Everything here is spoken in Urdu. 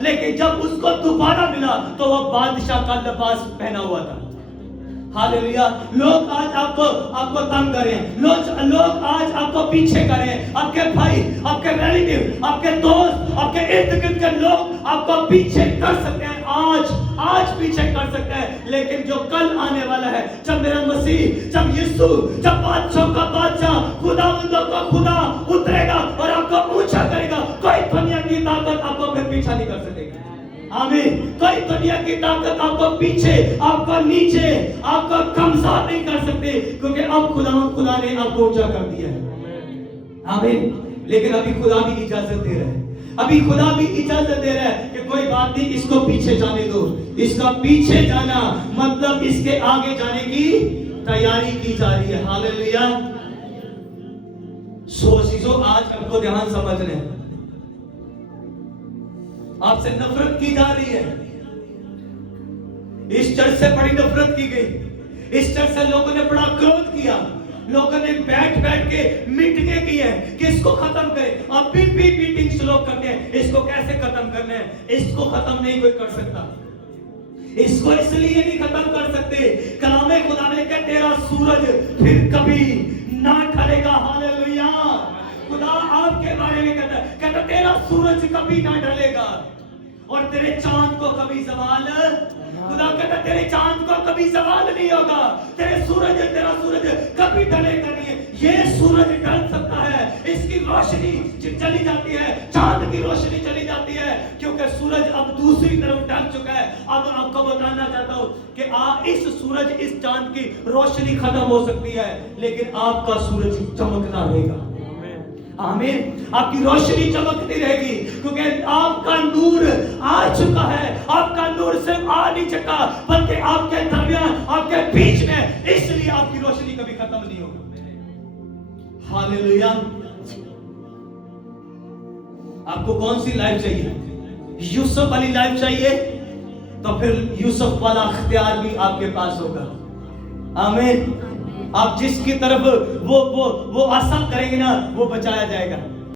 لیکن جب اس کو دوبارہ ملا تو وہ بادشاہ کا لباس پہنا ہوا تھا. ہاللیلویا. لوگ آج آپ کو تنگ کریں, لوگ آج آپ کو پیچھے کریں, آپ کے بھائی, آپ کے ریلیٹیو, آپ کے دوست, آپ کے ارد گرد کے لوگ آپ کو پیچھے کر سکتے ہیں, آج پیچھے کر سکتے ہیں, لیکن جو کل آنے والا ہے, جب میرا مسیح, جب یسوع, جب بادشاہ کا بادشاہ, خداوندوں کا خدا اترے گا اور آپ کو اونچا کرے گا, کوئی دنیا کی طاقت آپ کو پھر پیچھا نہیں کر سکے گی. آمین. کوئی دنیا کی طاقت آپ کو پیچھے, آپ کو نیچے, آپ کو کمزور نہیں کر سکتے, کیونکہ اب خدا نے آپ کو اونچا کر دیا ہے. آمین. لیکن ابھی خدا بھی اجازت دے رہا ہے, ابھی خدا بھی اجازت دے رہا ہے کہ کوئی بات نہیں, اس کو پیچھے جانے دو. اس کا پیچھے جانا مطلب اس کے آگے جانے کی تیاری کی جا رہی ہے. ہاللیلویا. سو چیزوں آج آپ کو دھیان سمجھ رہے ہیں, آپ سے نفرت کی جا رہی ہے. اس چرچ سے بڑی نفرت کی گئی, اس چرچ سے لوگوں نے بڑا کرودھ کیا, لوگوں نے بیٹھ کے میٹنگیں کی ہیں کہ اس کو ختم کریں. اب بھی میٹنگز لوگ کرتے ہیں, اس کو کیسے ختم کرنا ہے. اس کو ختم نہیں کوئی کر سکتا, اس کو اس لیے نہیں ختم کر سکتے. کلام خدا نے کہا تیرا سورج پھر کبھی نہ ڈھلے گا. ہاللیلویا. خدا آپ کے بارے میں کہتا تیرا سورج کبھی نہ ڈھلے گا اور تیرے چاند کو کبھی زوال, خدا کہتا تیرے چاند کو کبھی زوال نہیں ہوگا, تیرا سورج کبھی ڈھلے گا نہیں. یہ سورج ڈھل سکتا ہے, اس کی روشنی چلی جاتی ہے, چاند کی روشنی چلی جاتی ہے, کیونکہ سورج اب دوسری طرف ڈھل چکا ہے. اب آپ کو بتانا چاہتا ہوں کہ اس سورج, اس چاند کی روشنی ختم ہو سکتی ہے, لیکن آپ کا سورج چمکتا رہے گا. آمین. آپ کی روشنی چمکتی رہے گی, کیونکہ آپ کا نور آ چکا ہے. آپ کا نور صرف آ نہیں چکا بلکہ آپ کے درمیان, آپ کے بیچ میں, اس لیے آپ کی روشنی کبھی ختم نہیں ہوگی. ہاللیلویا. آپ کو کون سی لائف چاہیے؟ یوسف والی لائف چاہیے تو پھر یوسف والا اختیار بھی آپ کے پاس ہوگا. آمین. آپ جس کی طرف وہ عصا کریں گے نا, وہ بچایا جائے گا.